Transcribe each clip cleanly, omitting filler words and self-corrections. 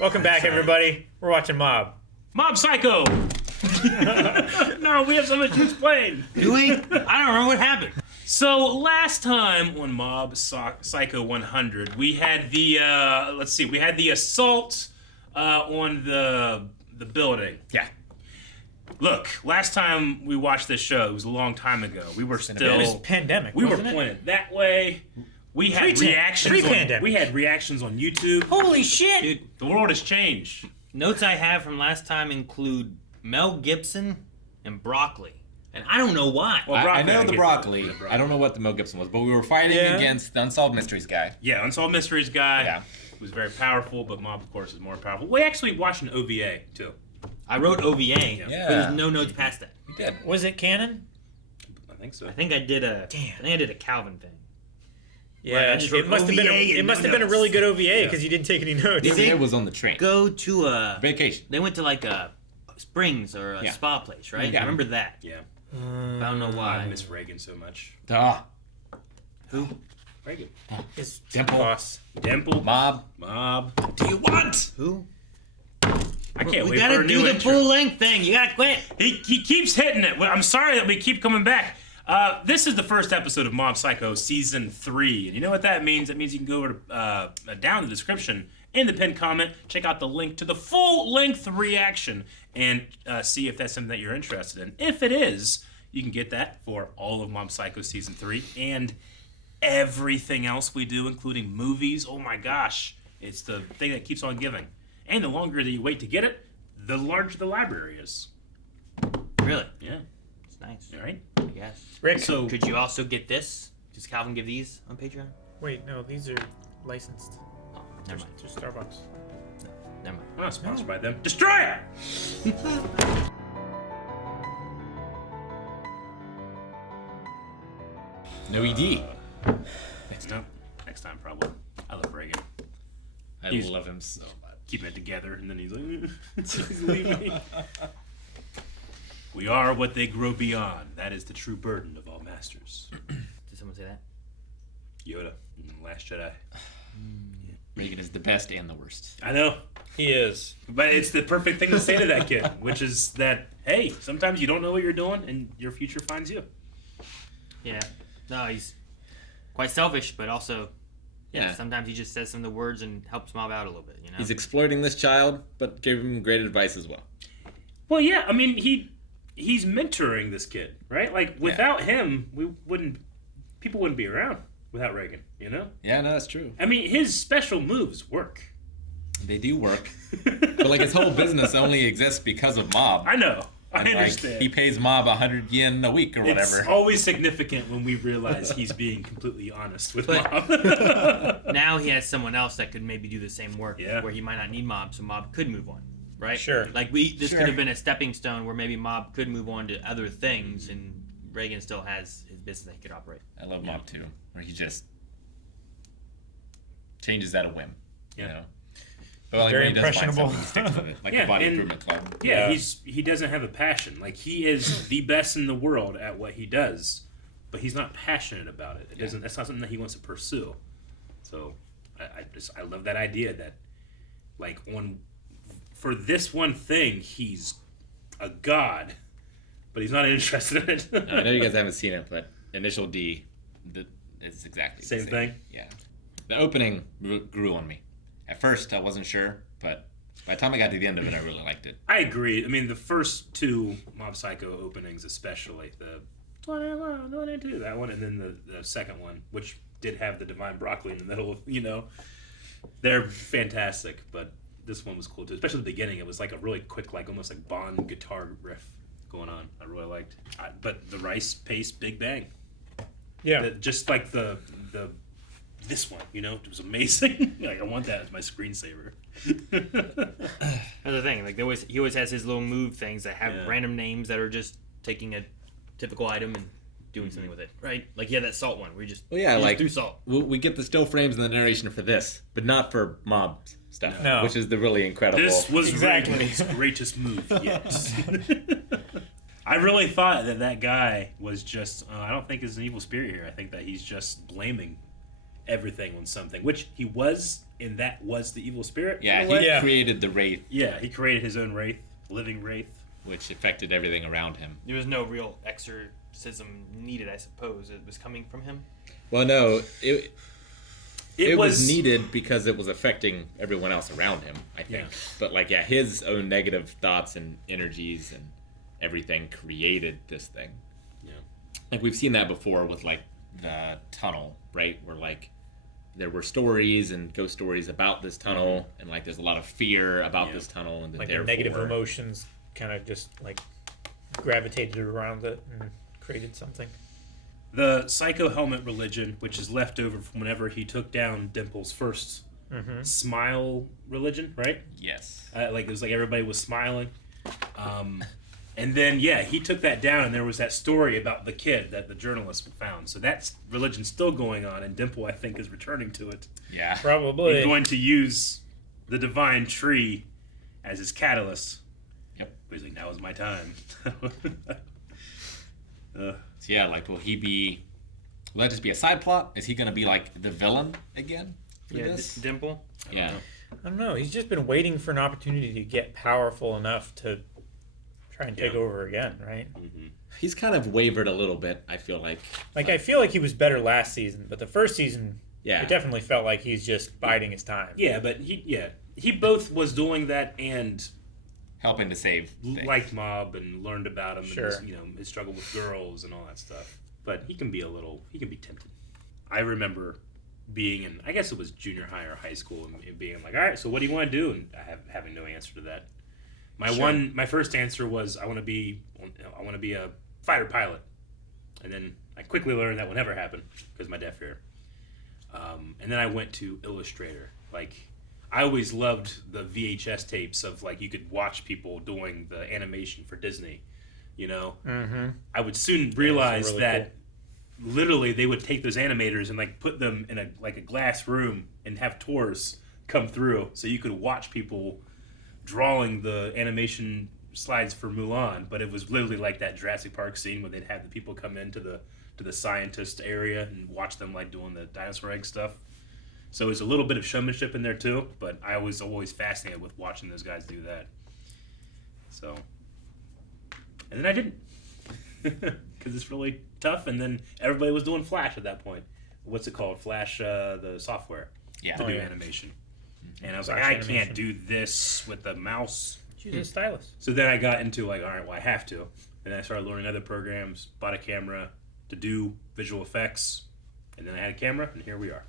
Welcome back, everybody. We're watching Mob. Mob Psycho! No, we have so much to explain. Do we? I don't remember what happened. So last time on Mob Psycho 100, we had the we had the assault on the building. Yeah. Look, last time we watched this show, it was a long time ago. We were still It was pandemic. we were wasn't it? pointed that way. We had reactions. We had reactions on YouTube. Holy shit! Dude, The world has changed. notes I have from last time include Mel Gibson and broccoli. And I don't know why. Well, I know get the that. broccoli. The I don't know what the Mel Gibson was, but we were fighting against the Unsolved Mysteries guy. Yeah, Unsolved Mysteries guy. Yeah. Was very powerful, but Mob, of course, is more powerful. We actually watched an OVA too. I wrote OVA, Yeah. but there's no notes past that. We did. Was it canon? I think so. I think I did a. Damn. I think I did a Calvin thing. Yeah, Right, I just wrote it must have been. OVA It and must no have been a notes. really good OVA because you didn't take any notes. Did they It was on the train. go to a Vacation. They went to like a Springs or a Yeah. spa place, right? Yeah. I remember that. Yeah. I don't know why. I miss Reigen so much. Duh. Who? Reigen. His Dimple. boss. Dimple. Mob. Mob. What do you want? Who? I can't We wait gotta for a do new the intro. full length thing. You gotta quit. He keeps hitting it. Well, I'm sorry that we keep coming back. This is the first episode of Mob Psycho Season 3. And you know what that means? That means you can go over to, down in the description, in the pinned comment, check out the link to the full-length reaction, and see if that's something that you're interested in. If it is, you can get that for all of Mob Psycho Season 3 and everything else we do, including movies. Oh my gosh. It's the thing that keeps on giving. And the longer that you wait to get it, the larger the library is. Really? Yeah. It's nice. All right. I guess. Rick. So Could you also get this? Does Calvin give these on Patreon? Wait, no, these are licensed. Oh, never mind. They're Starbucks. Never mind. we're not sponsored by them. Destroy it! No ED. Next time probably. I love Reigen. I He's- love him so much. Keeping it together, and then he's like, he's leaving. We are what they grow beyond. That is the true burden of all masters. Did someone say that? Yoda, in The Last Jedi. Reigen is the best and the worst. I know, He is. but it's the perfect thing to say to that kid, which is that, hey, sometimes you don't know what you're doing, and your future finds you. Yeah. No, he's quite selfish, but also, Yeah. sometimes he just says some of the words and helps Mob out a little bit, you know? He's exploiting this child, but gave him great advice as well. Well, yeah, I mean, he's mentoring this kid, right? Like, without him, people wouldn't be around without Reigen, you know? Yeah, no, that's true. I mean, his special moves work. They do work. But like his whole business only exists because of Mob. I know. I And, like, understand. he pays Mob 100 yen a week or It's whatever. always significant when we realize he's being completely honest with But- Mob. Now he has someone else that could maybe do the same work Yeah. where he might not need Mob, so Mob could move on, right? Sure. Like this Sure. could have been a stepping stone where maybe Mob could move on to other things, and Reigen still has his business that he could operate. I love Mob too, where he just changes at a whim. Yeah. You know? But like, Very when he does find impressionable. something, he sticks with it. Like Yeah, the Body and- Improvement Club. Yeah, he doesn't have a passion. Like, he is the best in the world at what he does, but he's not passionate about it. That's not something that he wants to pursue. So I love that idea that, like, for this one thing, he's a god, but he's not interested in it. I know you guys haven't seen it, but Initial D, it's exactly the Same thing? Yeah. The opening grew on me. At first, I wasn't sure, but by the time I got to the end of it, I really liked it. I agree. I mean, the first two Mob Psycho openings, especially the 21, 22, that one, and then the second one, which did have the Divine Broccoli in the middle. You know, they're fantastic. But this one was cool too, especially the beginning. It was like a really quick, like almost like Bond guitar riff going on. I really liked. But the Rice Pace Big Bang, Yeah. just like the this one, you know, it was amazing. Like, I want that as my screensaver. That's the thing. Like he always has his little move things that have Yeah. random names that are just taking a typical item and doing something with it, right? Like he had that salt one where you just Well, yeah, you just like do salt. we get the still frames and the narration for this, but not for Mob stuff, No. which is the really incredible. This was Exactly. Reigen's greatest move yet. I really thought that guy was just, I don't think it's an evil spirit here. I think that he's just blaming everything on something, which he was, and that was the evil spirit. Yeah, in a way. he created the Wraith, Yeah, he created his own Wraith, living Wraith. which affected everything around him. There was no real exorcism needed, I suppose. It was coming from him. Well, no, it was was needed because it was affecting everyone else around him, I think. Yeah. But like, yeah, his own negative thoughts and energies and everything created this thing. Yeah. Like we've seen that before with like the tunnel, right? Where like there were stories and ghost stories about this tunnel, and like there's a lot of fear about this tunnel, and Like the therefore negative emotions kind of just like gravitated around it and created something. The Psycho Helmet religion, which is left over from whenever he took down Dimple's first smile religion, right? Yes. Like it was like everybody was smiling. And then, yeah, he took that down, and there was that story about the kid that the journalist found. So that religion's still going on, and Dimple, I think, is returning to it. Yeah. Probably. He's going to use the divine tree as his catalyst. Yep. He's like, now is my time. So yeah, like will that just be a side plot? Is he gonna be like the villain again for this? Dimple. Yeah. I don't know. He's just been waiting for an opportunity to get powerful enough to try and take over again, right? He's kind of wavered a little bit, I feel like. Like, I feel like he was better last season, but the first season, Yeah. it definitely felt like he's just biding his time. Yeah, but he both was doing that and Helping to save things. liked Mob and learned about him Sure. and his, his struggle with girls and all that stuff. But he can be tempted. I remember being in, I guess it was junior high or high school, and being like, all right, so what do you want to do? And having no answer to that. My first answer was I want to be a fighter pilot, and then I quickly learned that would never happen because of my deaf ear. And then I went to Illustrator. Like, I always loved the VHS tapes of like you could watch people doing the animation for Disney. I would soon realize really that literally they would take those animators and like put them in a glass room and have tours come through, so you could watch people drawing the animation slides for Mulan. But it was literally like that Jurassic Park scene where they'd have the people come into the scientist area and watch them like doing the dinosaur egg stuff. So there's a little bit of showmanship in there too, but I was always fascinated with watching those guys do that. So, and then I didn't, because it's really tough. And then everybody was doing Flash at that point. What's it called? Flash, the software Yeah. to do animation. And I was Flash like, I animation. can't do this with the mouse. Use a stylus. So then I got into like, all right, well, I have to. And then I started learning other programs, bought a camera to do visual effects, and then I had a camera, and here we are.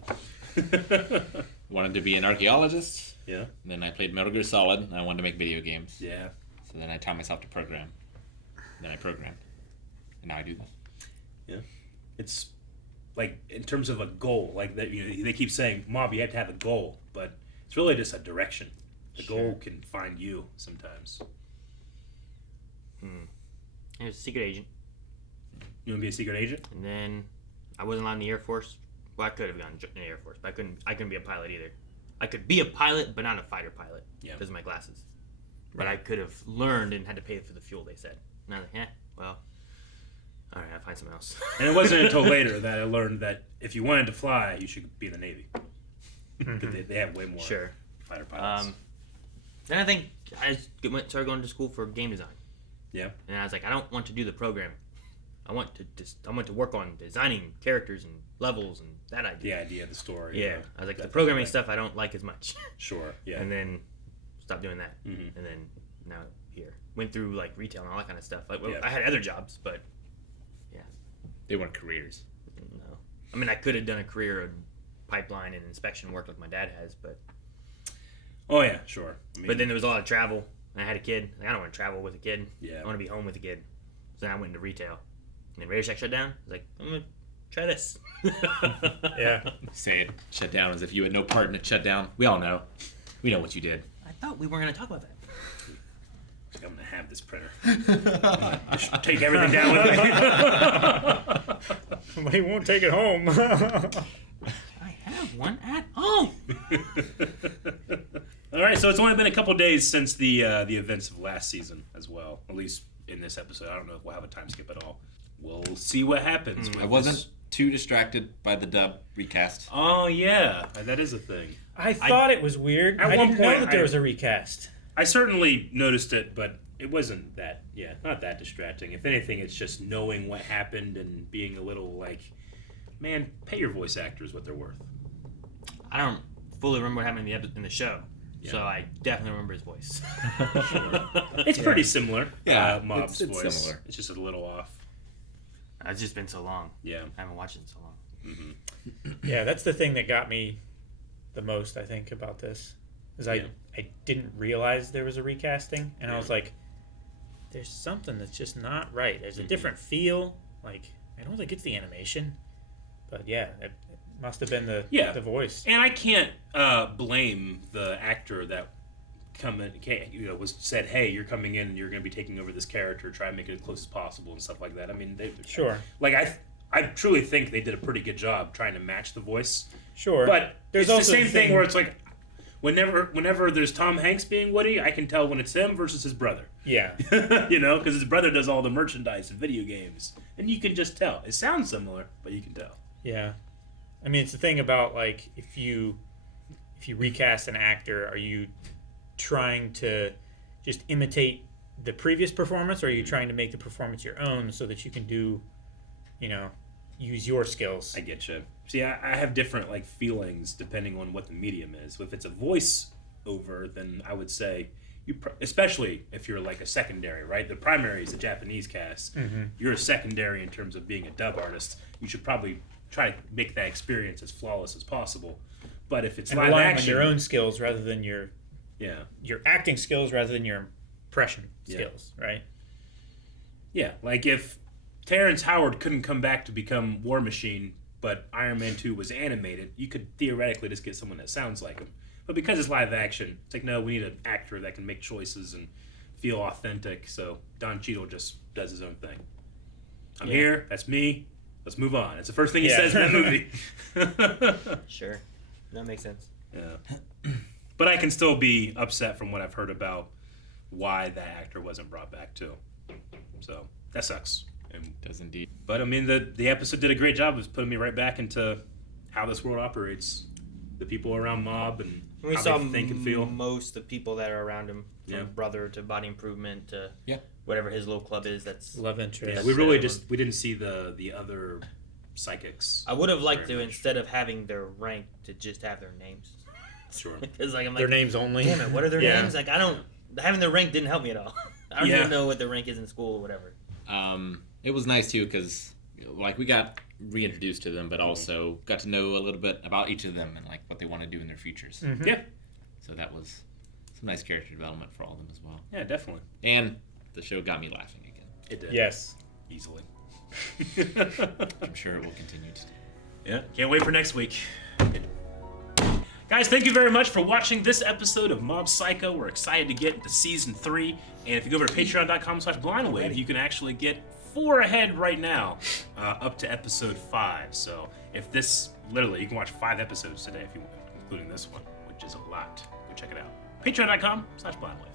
Wanted to be an archaeologist. Yeah. And then I played Metal Gear Solid, and I wanted to make video games. Yeah. So then I taught myself to program. Then I programmed. And now I do this. Yeah. It's like in terms of a goal, like that, they keep saying, Mob, you have to have a goal, but it's really just a direction. The goal can find you sometimes. I was a secret agent, You want to be a secret agent? and then I wasn't allowed in the Air Force. Well, I could have gone in the Air Force, but I couldn't be a pilot either. I could be a pilot, but not a fighter pilot because of my glasses. But I could have learned and had to pay for the fuel, they said. And I was like, well, all right, I'll find something else. And it wasn't until later that I learned that if you wanted to fly, you should be in the Navy. Because they have way more fighter pilots. Then I think I started going to school for game design. Yeah. And I was like, I don't want to do the programming. I want to work on designing characters and levels and that idea. The idea, the story. Yeah. I was like, the programming stuff I don't like as much. Sure, yeah. And then stopped doing that. And then now here. Went through like retail and all that kind of stuff. Like, I had other jobs, but yeah. They weren't careers. No. I mean, I could have done a career in pipeline and inspection work like my dad has, but... Oh, yeah, sure. I mean, But then there was a lot of travel. I had a kid. Like, I don't want to travel with a kid. Yeah. I want to be home with a kid. So then I went into retail. And then Radio Shack shut down. I was like, I'm going to try this. Yeah. Say it shut down as if you had no part in it shut down. We all know. We know what you did. I thought we weren't going to talk about that. I'm going to have this printer. Just take everything down with me. But he won't take it home. I have one at home. All right, so it's only been a couple days since the events of last season as well. At least in this episode. I don't know if we'll have a time skip at all. We'll see what happens. with I wasn't this. too distracted by the dub recast. Oh yeah, that is a thing. I thought it was weird. At I one didn't know point, that there was a recast. I certainly noticed it, but it wasn't that. Yeah, not that distracting. If anything, it's just knowing what happened and being a little like, man, pay your voice actors what they're worth. I don't fully remember what happened in the show, Yeah. so I definitely remember his voice. It's pretty similar. Yeah, Mob's it's voice. similar. It's just a little off. It's just been so long. Yeah. I haven't watched it in so long. Yeah, that's the thing that got me the most, I think, about this. Is I didn't realize there was a recasting, and I was like, there's something that's just not right. There's a different feel. Like, I don't think it's the animation. But yeah, it must have been the voice. And I can't blame the actor that was said, hey, you're coming in and you're going to be taking over this character, try and make it as close as possible and stuff like that. I mean, Sure. Like I truly think they did a pretty good job trying to match the voice. Sure. But there's it's also the same thing where it's like whenever there's Tom Hanks being Woody, I can tell when it's him versus his brother. Yeah. Because his brother does all the merchandise and video games, and you can just tell. It sounds similar, but you can tell. Yeah. I mean, it's the thing about, like, if you recast an actor, are you trying to just imitate the previous performance, or are you trying to make the performance your own so that you can do, use your skills? I get you. See, I have different feelings depending on what the medium is. If it's a voice over, then I would say especially if you're like a secondary, right? The primary is a Japanese cast. Mm-hmm. You're a secondary in terms of being a dub artist. You should probably try to make that experience as flawless as possible. But if it's live rely action, on your own skills rather than your acting skills rather than your impression skills, right? Yeah, like if Terrence Howard couldn't come back to become War Machine, but Iron Man 2 was animated, you could theoretically just get someone that sounds like him. But because it's live action, it's like, no, we need an actor that can make choices and feel authentic. So Don Cheadle just does his own thing. I'm here. That's me. Let's move on. It's the first thing he says in that movie. Sure. That makes sense. Yeah. But I can still be upset from what I've heard about why that actor wasn't brought back too. So that sucks. It does indeed. But I mean, the episode did a great job of putting me right back into how this world operates, the people around Mob, and We how saw they think and feel. most of the people that are around him, from brother to body improvement to whatever his little club is. That's love interest. Yeah, we really we didn't see the other psychics. I would have liked to very much. instead of having their rank to just have their names. Sure. Because I'm Their like, names only. damn it, what are their Yeah. names? Like having their rank didn't help me at all. I don't even know what their rank is in school or whatever. It was nice too because we got reintroduced to them, but also got to know a little bit about each of them and what they want to do in their futures. Mm-hmm. Yeah. So that was some nice character development for all of them as well. Yeah, definitely. And the show got me laughing again. It did. Yes. Easily. I'm sure it will continue to. Yeah. Can't wait for next week. Guys, thank you very much for watching this episode of Mob Psycho. We're excited to get into season 3. And if you go over to patreon.com/blindwave, you can actually get 4 ahead right now, up to episode 5. So if this, literally, you can watch 5 episodes today if you want, including this one, which is a lot. Go check it out. Patreon.com/blindwave.